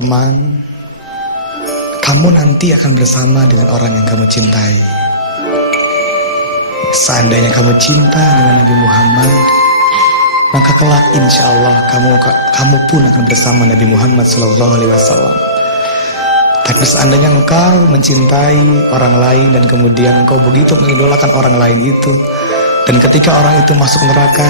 teman, kamu nanti akan bersama dengan orang yang kamu cintai. Seandainya kamu cinta dengan Nabi Muhammad, maka kelak insya Allah kamu pun akan bersama Nabi Muhammad SAW. Tapi seandainya engkau mencintai orang lain dan kemudian engkau begitu mengidolakan orang lain itu, dan ketika orang itu masuk neraka,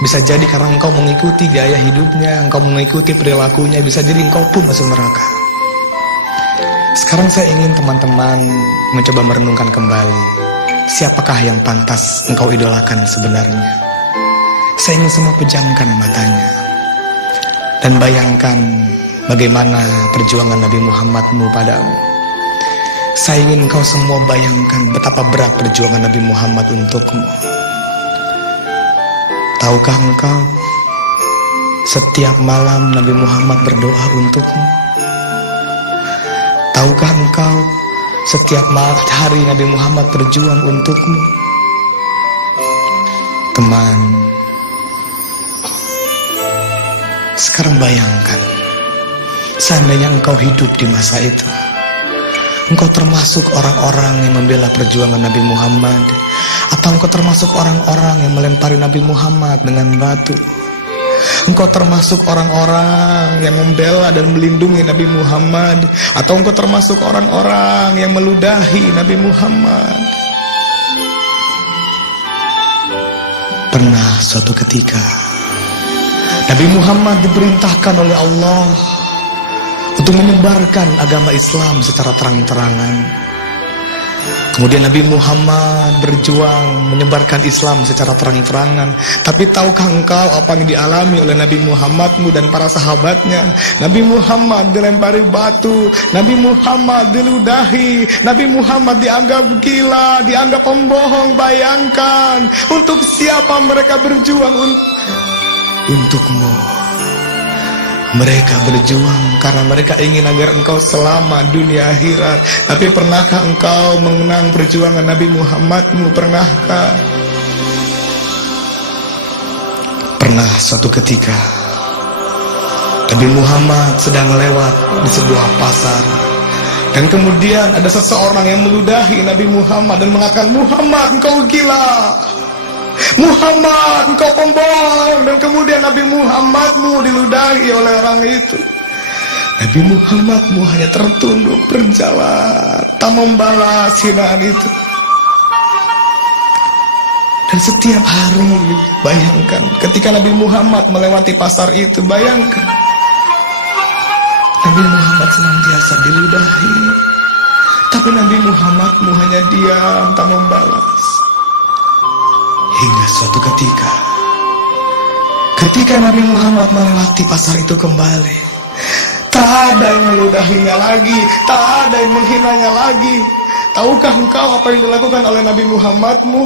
bisa jadi karena engkau mengikuti gaya hidupnya, engkau mengikuti perilakunya, bisa jadi engkau pun masuk neraka. Sekarang saya ingin teman-teman mencoba merenungkan kembali, siapakah yang pantas engkau idolakan sebenarnya? Saya ingin semua pejamkan matanya dan bayangkan bagaimana perjuangan Nabi Muhammadmu padamu. Saya ingin engkau semua bayangkan betapa berat perjuangan Nabi Muhammad untukmu. Tahukah engkau, setiap malam Nabi Muhammad berdoa untukmu? Tahukah engkau, setiap hari Nabi Muhammad berjuang untukmu? Teman, sekarang bayangkan, seandainya engkau hidup di masa itu, engkau termasuk orang-orang yang membela perjuangan Nabi Muhammad, atau engkau termasuk orang-orang yang melempari Nabi Muhammad dengan batu? Engkau termasuk orang-orang yang membela dan melindungi Nabi Muhammad, atau engkau termasuk orang-orang yang meludahi Nabi Muhammad? Pernah suatu ketika Nabi Muhammad diperintahkan oleh Allah untuk menyebarkan agama Islam secara terang-terangan. Kemudian Nabi Muhammad berjuang menyebarkan Islam secara terang-terangan. Tapi tahukah engkau apa yang dialami oleh Nabi Muhammadmu dan para sahabatnya? Nabi Muhammad dilempari batu, Nabi Muhammad diludahi, Nabi Muhammad dianggap gila, dianggap pembohong. Bayangkan, untuk siapa mereka berjuang? Untukmu. Mereka berjuang karena mereka ingin agar engkau selamat dunia akhirat. Tapi pernahkah engkau mengenang perjuangan Nabi Muhammadmu? Pernahkah? Pernah suatu ketika Nabi Muhammad sedang lewat di sebuah pasar, dan kemudian ada seseorang yang meludahi Nabi Muhammad dan mengatakan, "Muhammad, engkau gila, Muhammad, engkau pembohong." Dan kemudian Nabi Muhammadmu diludahi oleh orang itu. Nabi Muhammadmu hanya tertunduk berjalan, tak membalas hinaan itu. Dan setiap hari, bayangkan, ketika Nabi Muhammad melewati pasar itu, bayangkan, Nabi Muhammad senantiasa diludahi, tapi Nabi Muhammadmu hanya diam, tak membalas. Hingga suatu ketika Nabi Muhammad melewati pasar itu kembali, tak ada yang meludahinya lagi, tak ada yang menghinanya lagi. Tahukah engkau apa yang dilakukan oleh Nabi Muhammadmu?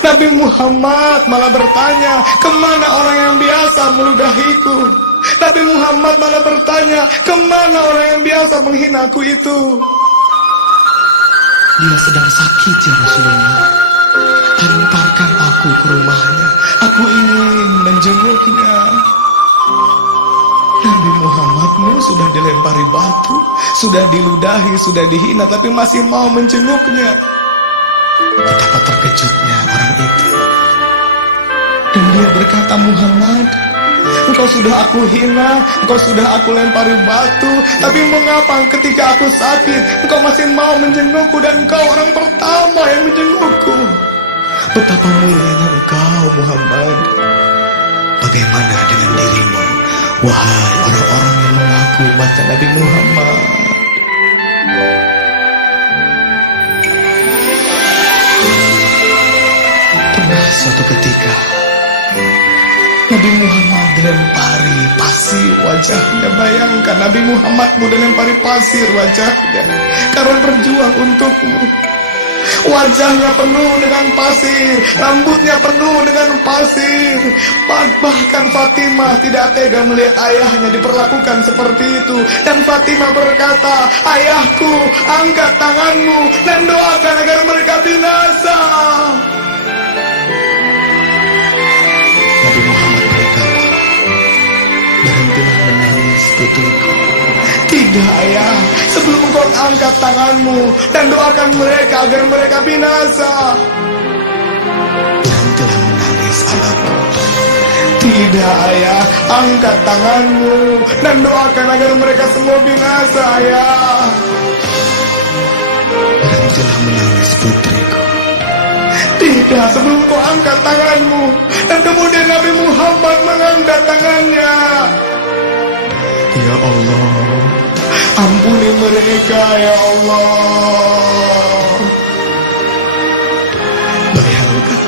Nabi Muhammad malah bertanya, "Kemana orang yang biasa meludahiku?" Nabi Muhammad malah bertanya, "Kemana orang yang biasa menghinaku itu?" Dia sedang sakit ya Rasulullah, antarkan aku ke rumahnya, aku ingin menjenguknya. Nabi Muhammadmu sudah dilempari batu, sudah diludahi, sudah dihina, tapi masih mau menjenguknya. Betapa terkejutnya orang itu. Dan dia berkata, "Muhammad, engkau sudah aku hina, engkau sudah aku lempari batu, tapi mengapa ketika aku sakit, engkau masih mau menjengukku, dan engkau orang pertama yang menjengukku? Betapa mulianya engkau, Muhammad. Bagaimana dengan dirimu, wahai orang-orang yang mengaku umatnya Nabi Muhammad?" Pernah suatu ketika Nabi Muhammad dilempari pasir wajahnya. Bayangkan, Nabi Muhammadmu dilempari pasir wajahnya karena berjuang untukmu. Wajahnya penuh dengan pasir, rambutnya penuh dengan pasir. Bahkan Fatimah tidak tega melihat ayahnya diperlakukan seperti itu. Dan Fatimah berkata, "Ayahku, angkat tanganmu dan doakan agar mereka binasa." Nabi Muhammad berkata, "Berhentilah menangis putriku. Tidak ayah, sebelum kau angkat tanganmu dan doakan mereka agar mereka binasa. Dan telah menangis anakku. Tidak ayah, angkat tanganmu dan doakan agar mereka semua binasa ayah. Dan telah menangis putriku. Tidak, sebelum kau angkat tanganmu dan kemudian Nabi Muhammad mengangkat tangannya. Ya Allah, ampuni mereka ya Allah. Bayangkan,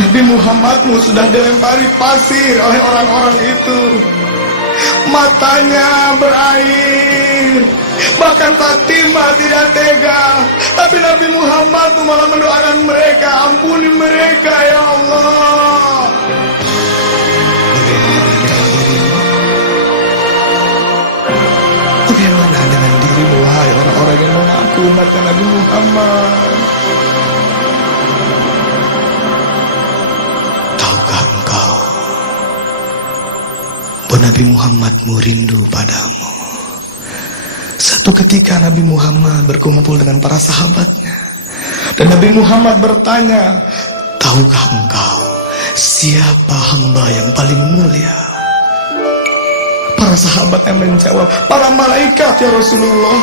Nabi Muhammadmu sudah dilempari pasir oleh orang-orang itu. Matanya berair, bahkan Fatimah tidak tega. Tapi Nabi Muhammad malah mendoakan mereka, ampuni mereka ya Allah. Bagaimana dengan dirimu, wahai orang-orang yang mengaku umat Nabi Muhammad? Tahukah engkau bahwa Nabi Muhammadmu rindu padamu? Satu ketika Nabi Muhammad berkumpul dengan para sahabatnya, dan Nabi Muhammad bertanya, tahukah engkau siapa hamba yang paling mulia? Para sahabat yang menjawab, para malaikat ya Rasulullah.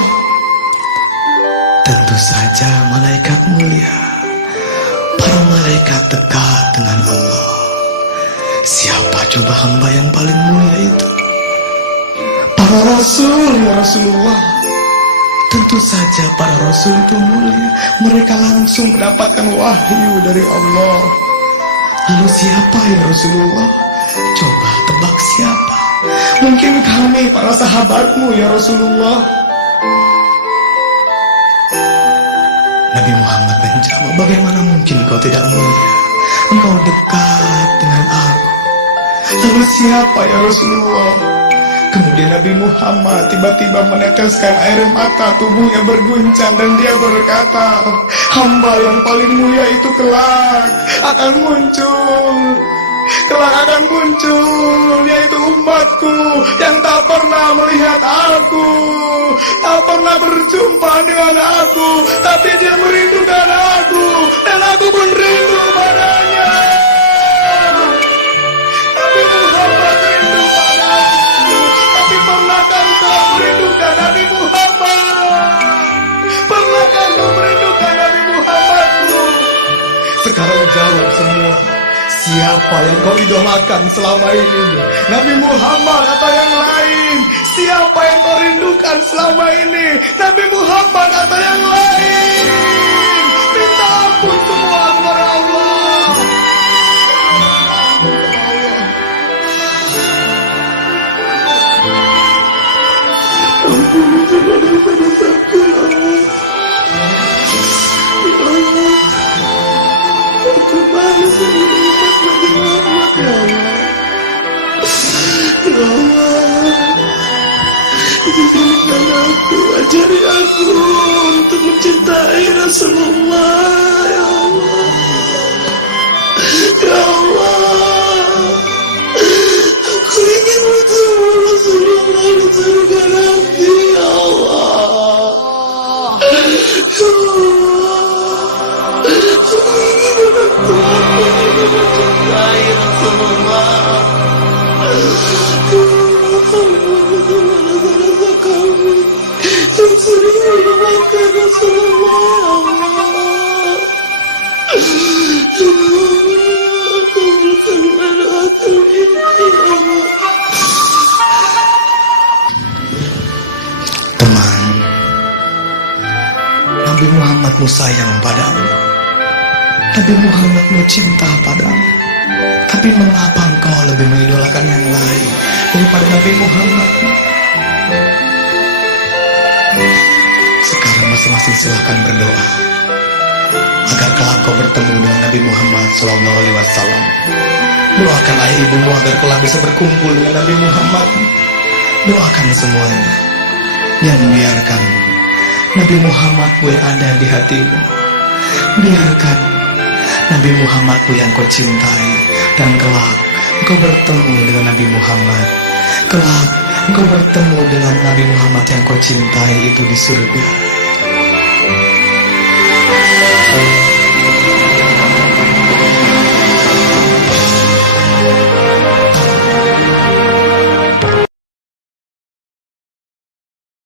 Tentu saja malaikat mulia. Para malaikat dekat dengan Allah. Siapa coba hamba yang paling mulia itu? Para rasul ya Rasulullah. Tentu saja para rasul itu mulia. Mereka langsung mendapatkan wahyu dari Allah. Lalu siapa ya Rasulullah? Coba tebak siapa? Mungkin kami para sahabatmu ya Rasulullah. Nabi Muhammad menjawab, bagaimana mungkin kau tidak mulia? Engkau dekat dengan aku. Lalu siapa ya Rasulullah? Kemudian Nabi Muhammad tiba-tiba meneteskan air mata, tubuhnya berguncang dan dia berkata, hamba yang paling mulia itu kelak akan muncul. Kelak akan muncul, yaitu umatku yang tak pernah melihat aku, tak pernah berjumpa dengan aku, tapi dia merindukan aku, dan aku pun rindu padanya. Nabi Muhammad rindu padaku, tapi pernahkah engkau merindukan Nabi Muhammad? Pernahkah engkau merindukan Nabi Muhammadmu? Sekarang jawab semua. Siapa yang kau idolakan selama ini? Nabi Muhammad atau yang lain? Siapa yang kau rindukan selama ini? Nabi Muhammad atau yang lain? Minta ampun semua kepada Allah. Ampuni semua dosa-dosaku ya Allah. Ya Allah, aku malas menjadi umat Nabi Muhammad ya Allah. Ya Allah, izinkan aku, ajari aku untuk mencintai Rasulullah ya Allah. Ya Allah, aku ingin bertemu Rasulullah di surga nanti ya Allah. Ya Allah, aku ingin bertemu mencintai Rasulullah. Dosa-dosa kami yang sering mendoakan Rasulullah. Kabulkanlah doa kami ya Allah. Teman, Nabi Muhammadmu sayang padamu. Nabi Muhammadmu cinta padamu. Tapi mengapa engkau lebih mengidolakan yang lain daripada Nabi Muhammad? Sekarang masing-masing silahkan berdoa agar kelak kau bertemu dengan Nabi Muhammad SAW. Doakan ayah ibumu agar kelak bisa berkumpul dengan Nabi Muhammad. Doakan semuanya. Dan biarkan Nabi Muhammadmu yang ada di hatimu. Biarkan Nabi Muhammadmu yang kau cintai. Dan kelak engkau bertemu dengan Nabi Muhammad. Kelak engkau bertemu dengan Nabi Muhammad yang kau cintai itu di surga.